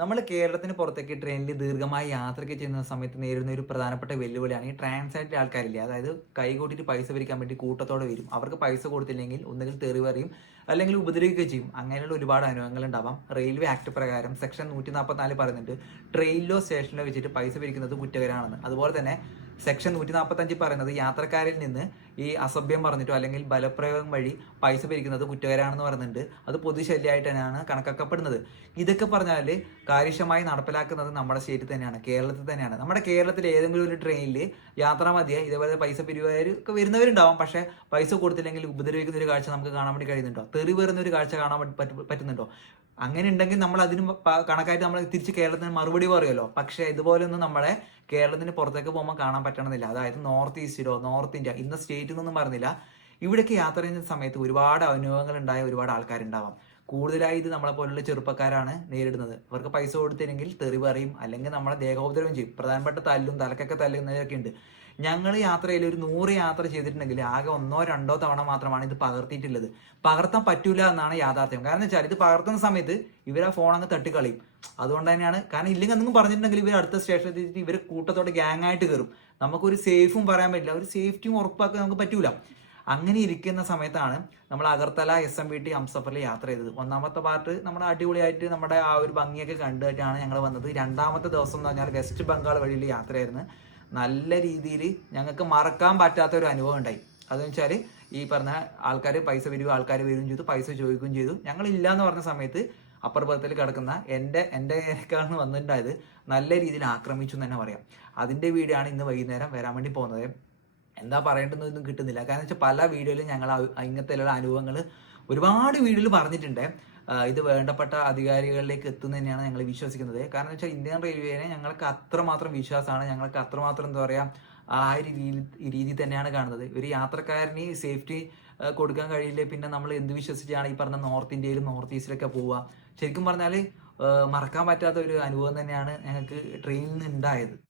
നമ്മൾ കേരളത്തിന് പുറത്തേക്ക് ട്രെയിനിൽ ദീർഘമായി യാത്രയ്ക്ക് ചെയ്യുന്ന സമയത്ത് നേരിടുന്ന ഒരു പ്രധാനപ്പെട്ട വെല്ലുവിളിയാണ് ഈ ട്രാൻസാക്റ്റ് ആൾക്കാരില്ലേ? അതായത് കൈ കൂട്ടിയിട്ട് പൈസ പിരിക്കാൻ വേണ്ടി കൂട്ടത്തോടെ വരും. അവർക്ക് പൈസ കൊടുത്തില്ലെങ്കിൽ ഒന്നുകിൽ തെറി പറയും അല്ലെങ്കിൽ ഉപദ്രവിക്കുകയും ചെയ്യും. അങ്ങനെയുള്ള ഒരുപാട് അനുഭവങ്ങൾ ഉണ്ടാവാം. റെയിൽവേ ആക്ട് പ്രകാരം സെക്ഷൻ നൂറ്റി നാൽപ്പത്തിനാല് പറയുന്നുണ്ട് ട്രെയിനിലോ സ്റ്റേഷനിലോ വെച്ചിട്ട് പൈസ പിരിക്കുന്നത് കുറ്റകരമാണെന്ന്. അതുപോലെ തന്നെ സെക്ഷൻ നൂറ്റി നാൽപ്പത്തഞ്ച് പറയുന്നത് യാത്രക്കാരിൽ നിന്ന് ഈ അസഭ്യം പറഞ്ഞിട്ടോ അല്ലെങ്കിൽ ബലപ്രയോഗം വഴി പൈസ പിരിക്കുന്നത് കുറ്റകരമാണെന്ന് പറയുന്നുണ്ട്. അത് പൊതുശല്യമായിട്ട് തന്നെയാണ് കണക്കാക്കപ്പെടുന്നത്. ഇതൊക്കെ പറഞ്ഞാൽ കാര്യക്ഷമമായി നടപ്പിലാക്കുന്നത് നമ്മുടെ സ്റ്റേറ്റിൽ തന്നെയാണ് കേരളത്തിൽ തന്നെയാണ്. നമ്മുടെ കേരളത്തിൽ ഏതെങ്കിലും ഒരു ട്രെയിനിൽ യാത്രാ മതിയെ ഇതേപോലെ പൈസ പിരിവുകാരൊക്കെ വരുന്നവരുണ്ടാവും. പക്ഷേ പൈസ കൊടുത്തില്ലെങ്കിൽ ഉപദ്രവിക്കുന്ന ഒരു കാഴ്ച നമുക്ക് കാണാൻ വേണ്ടി കഴിയുന്നുണ്ടോ? തെറി വരുന്ന ഒരു കാഴ്ച കാണാൻ പറ്റുന്നുണ്ടോ? അങ്ങനെ ഉണ്ടെങ്കിൽ നമ്മൾ അതിന് കണക്കായിട്ട് നമ്മൾ തിരിച്ച് കേരളത്തിന് മറുപടി പറയുമല്ലോ. പക്ഷേ ഇതുപോലൊന്നും നമ്മളെ കേരളത്തിന് പുറത്തേക്ക് പോകുമ്പോൾ കാണാൻ പറ്റണമെന്നില്ല അതായത് നോർത്ത് ഈസ്റ്റിലോ നോർത്ത് ഇന്ത്യ ഇന്ന സ്റ്റേറ്റിൽ നിന്നൊന്നും പറഞ്ഞില്ല. ഇവിടേക്ക് യാത്ര ചെയ്യുന്ന സമയത്ത് ഒരുപാട് അനുഭവങ്ങൾ ഉണ്ടായ ഒരുപാട് ആൾക്കാരുണ്ടാവാം. കൂടുതലായി ഇത് നമ്മളെ പോലുള്ള ചെറുപ്പക്കാരാണ് നേരിടുന്നത്. അവർക്ക് പൈസ കൊടുത്തില്ലെങ്കിൽ തെറി പറയും അല്ലെങ്കിൽ നമ്മളെ ദേഹോപദ്രവം ചെയ്യും. പ്രധാനപ്പെട്ട തല്ലും തലക്കൊക്കെ തല്ലുന്നതൊക്കെ ഉണ്ട്. ഞങ്ങൾ യാത്രയിൽ ഒരു നൂറ് യാത്ര ചെയ്തിട്ടുണ്ടെങ്കിൽ ആകെ ഒന്നോ രണ്ടോ തവണ മാത്രമാണ് ഇത് പകർത്തിയിട്ടുള്ളത്. പകർത്താൻ പറ്റൂല എന്നാണ് യാഥാർത്ഥ്യം. കാരണം വെച്ചാൽ ഇത് പകർത്തുന്ന സമയത്ത് ഇവർ ആ ഫോൺ അങ്ങ് തട്ടിക്കളയും. അതുകൊണ്ട് തന്നെയാണ് കാരണം ഇല്ലെങ്കിൽ എന്തെങ്കിലും പറഞ്ഞിട്ടുണ്ടെങ്കിൽ ഇവർ അടുത്ത സ്റ്റേഷനിൽ എത്തിയിട്ട് ഇവർ കൂട്ടത്തോടെ ഗ്യാങ് ആയിട്ട് കയറും നമുക്കൊരു സേഫും പറയാൻ പറ്റില്ല. ഒരു സേഫ്റ്റിയും ഉറപ്പാക്കാൻ നമുക്ക് പറ്റൂല. അങ്ങനെ ഇരിക്കുന്ന സമയത്താണ് നമ്മൾ Agartala S M V T ഹംസഫറിൽ യാത്ര ചെയ്തത്. ഒന്നാമത്തെ പാർട്ട് നമ്മുടെ അടിപൊളിയായിട്ട് നമ്മുടെ ആ ഒരു ഭംഗിയൊക്കെ കണ്ടിട്ടാണ് ഞങ്ങൾ വന്നത്. രണ്ടാമത്തെ ദിവസം എന്ന് പറഞ്ഞാൽ വെസ്റ്റ് ബംഗാൾ വഴിയിൽ യാത്രയായിരുന്നു. നല്ല രീതിയിൽ ഞങ്ങൾക്ക് മറക്കാൻ പറ്റാത്ത ഒരു അനുഭവം ഉണ്ടായി. അതെന്ന് വെച്ചാൽ ഈ പറഞ്ഞ ആൾക്കാർ പൈസ വരികയും ആൾക്കാർ വരികയും ചെയ്തു പൈസ ചോദിക്കുകയും ചെയ്തു. ഞങ്ങൾ ഇല്ല എന്ന് പറഞ്ഞ സമയത്ത് അപ്പർ ബർത്തിൽ കിടക്കുന്ന എന്റെ എന്റെ ഏക്കാണ് വന്നിട്ടുണ്ടായത്. നല്ല രീതിയിൽ ആക്രമിച്ചു എന്ന് തന്നെ പറയാം. അതിന്റെ വീഡിയോ ആണ് ഇന്ന് വൈകുന്നേരം വരാൻ വേണ്ടി പോകുന്നത്. എന്താ പറയേണ്ടതൊന്നും കിട്ടുന്നില്ല. കാരണം വെച്ചാൽ പല വീഡിയോയിലും ഞങ്ങൾ ഇങ്ങനത്തെ അനുഭവങ്ങൾ ഒരുപാട് വീഡിയോയിൽ പറഞ്ഞിട്ടുണ്ട്. ഇത് വേണ്ടപ്പെട്ട അധികാരികളിലേക്ക് എത്തുന്ന തന്നെയാണ് ഞങ്ങൾ വിശ്വസിക്കുന്നത്. കാരണം വെച്ചാൽ ഇന്ത്യൻ റെയിൽവേനെ ഞങ്ങൾക്ക് അത്രമാത്രം വിശ്വാസമാണ് ഞങ്ങൾക്ക് അത്രമാത്രം എന്താ പറയുക ആ ഒരു രീതി രീതി തന്നെയാണ് കാണുന്നത്. ഒരു യാത്രക്കാരന് സേഫ്റ്റി കൊടുക്കാൻ കഴിയില്ല? പിന്നെ നമ്മൾ എന്ത് വിശ്വസിച്ചാണ് ഈ പറഞ്ഞ നോർത്ത് ഇന്ത്യയിലും നോർത്ത് ഈസ്റ്റിലൊക്കെ പോവുക? ശരിക്കും പറഞ്ഞാൽ മറക്കാൻ പറ്റാത്ത ഒരു അനുഭവം തന്നെയാണ് ഞങ്ങൾക്ക് ട്രെയിനിൽ നിന്ന് ഉണ്ടായത്.